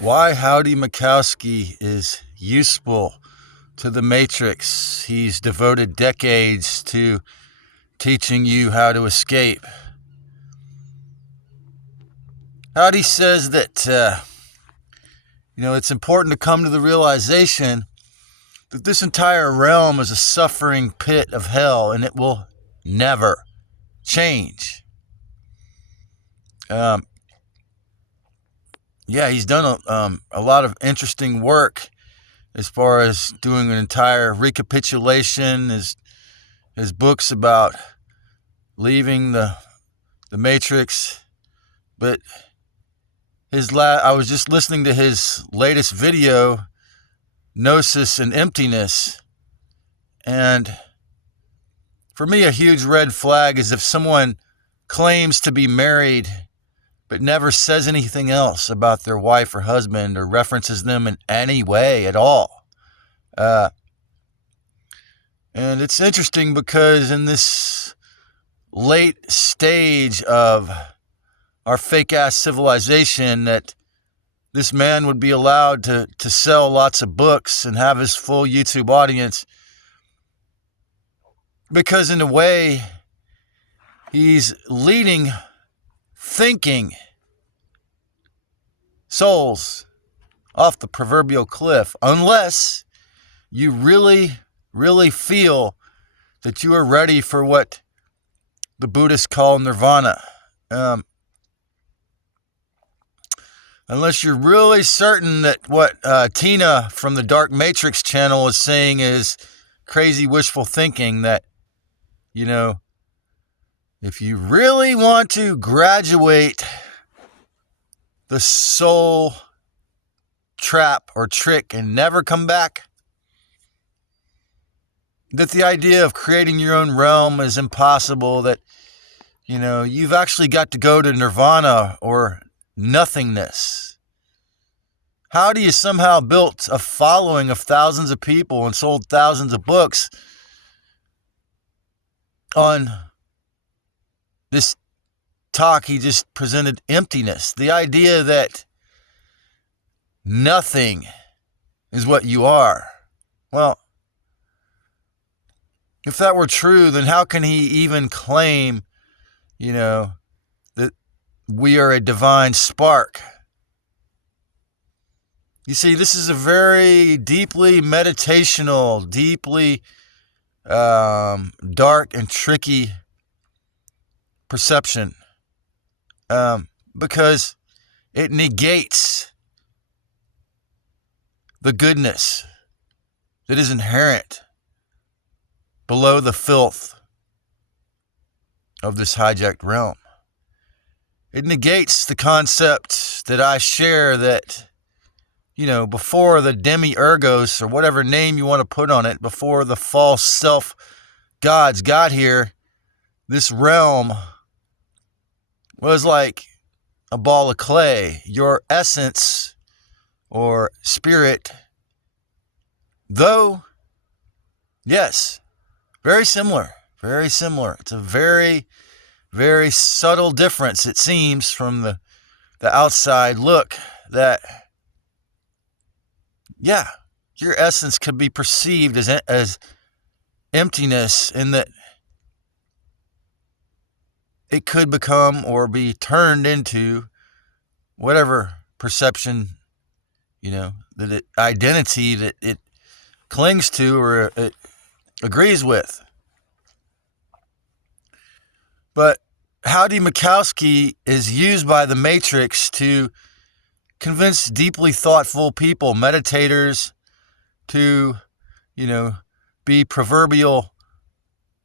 Why Howdie McKowski is useful to the Matrix. He's devoted decades to teaching you how to escape. Howdie says that, it's important to come to the realization that this entire realm is a suffering pit of hell and it will never change. He's done a lot of interesting work as far as doing an entire recapitulation, his books about leaving the Matrix. But I was just listening to his latest video, GNOSIS Emptines, and for me, a huge red flag is if someone claims to be married but never says anything else about their wife or husband or references them in any way at all. And it's interesting because in this late stage of our fake-ass civilization, that this man would be allowed to sell lots of books and have his full YouTube audience, because in a way, he's leading thinking souls off the proverbial cliff, unless you really, really feel that you are ready for what the Buddhists call nirvana. Unless you're really certain that what Tina from the Dark Matrix channel is saying is crazy wishful thinking, that, if you really want to graduate the soul trap or trick and never come back, that the idea of creating your own realm is impossible, that, you've actually got to go to nirvana or nothingness. How do you somehow built a following of thousands of people and sold thousands of books on this talk he just presented, emptiness? The idea that nothing is what you are. Well, if that were true, then how can he even claim, that we are a divine spark? You see, this is a very deeply meditational, deeply dark and tricky perception, because it negates the goodness that is inherent below the filth of this hijacked realm. It negates the concept that I share that, before the demi-ergos, or whatever name you want to put on it, before the false self-gods got here, this realm was like a ball of clay. Your essence or spirit, though, yes, very similar. It's a very, very subtle difference, it seems, from the outside look, that, your essence could be perceived as emptiness, in that it could become or be turned into whatever perception, identity that it clings to or it agrees with. But Howdie McKowski is used by the Matrix to convince deeply thoughtful people, meditators, to, be proverbial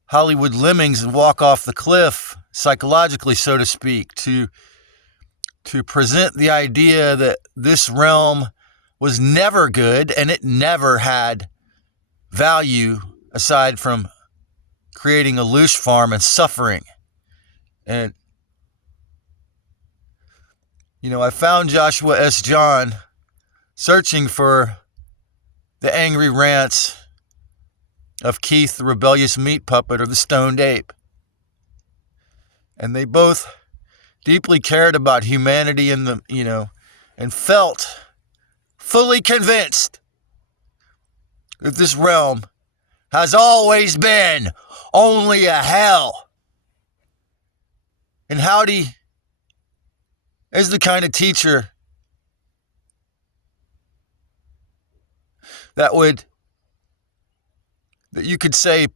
Hollywood lemmings and walk off the cliff, psychologically, so to speak, to present the idea that this realm was never good and it never had value aside from creating a loosh farm and suffering. And, I found Joshua S. John searching for the angry rants of Keith, the rebellious meat puppet, or the stoned ape. And they both deeply cared about humanity and and felt fully convinced that this realm has always been only a hell. And Howdie is the kind of teacher that you could say,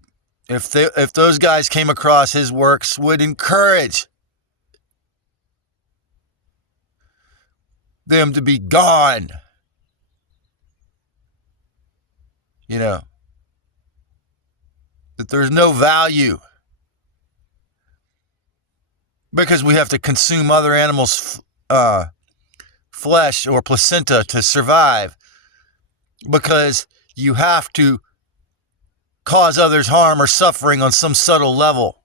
if those guys came across his works, would encourage them to be gone. You know, that there's no value because we have to consume other animals' flesh or placenta to survive, because you have to cause others harm or suffering on some subtle level.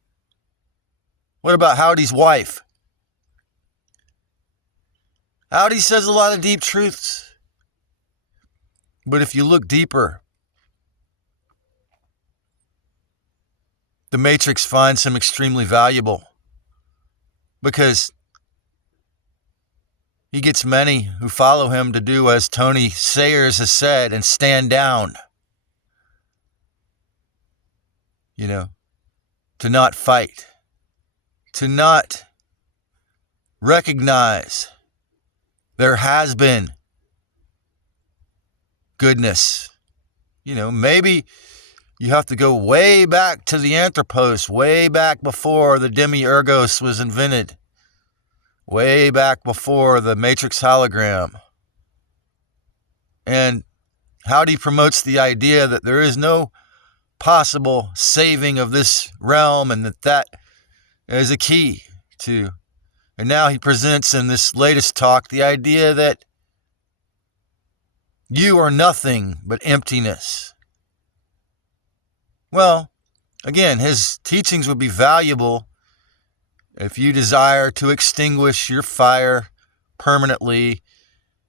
What about Howdie's wife? Howdie says a lot of deep truths, but if you look deeper, the Matrix finds him extremely valuable, because he gets many who follow him to do as Tony Sayers has said, and stand down. You know, to not fight, to not recognize there has been goodness. You know, maybe you have to go way back to the Anthropos, way back before the demiurgos was invented, way back before the Matrix hologram. And Howdie promotes the idea that there is no possible saving of this realm, and that is a key to. And now he presents in this latest talk the idea that you are nothing but emptiness. Well, again, his teachings would be valuable if you desire to extinguish your fire permanently,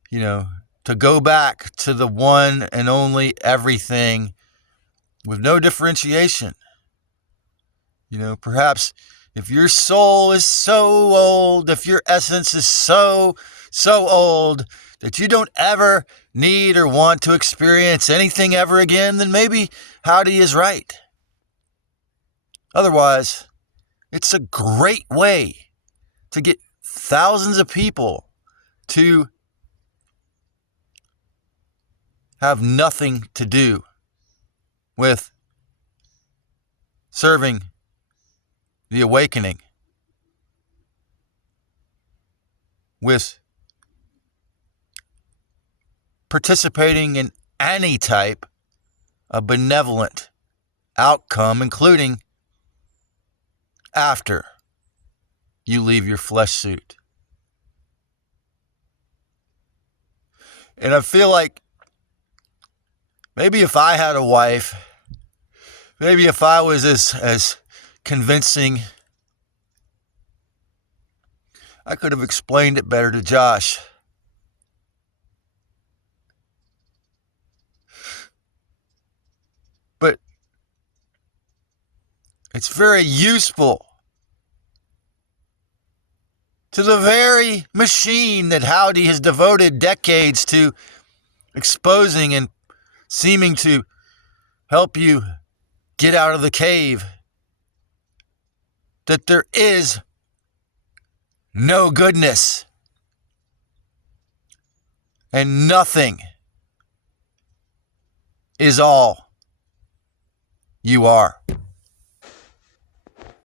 you know, to go back to the one and only everything with no differentiation. You know, perhaps if your soul is so old, if your essence is so old that you don't ever need or want to experience anything ever again, then maybe Howdie is right. Otherwise, it's a great way to get thousands of people to have nothing to do with serving the awakening, with participating in any type of benevolent outcome, including after you leave your flesh suit. And I feel like maybe if I had a wife, maybe if I was as convincing, I could have explained it better to Josh. But it's very useful to the very machine that Howdie has devoted decades to exposing and seeming to help you get out of the cave, that there is no goodness and nothing is all you are.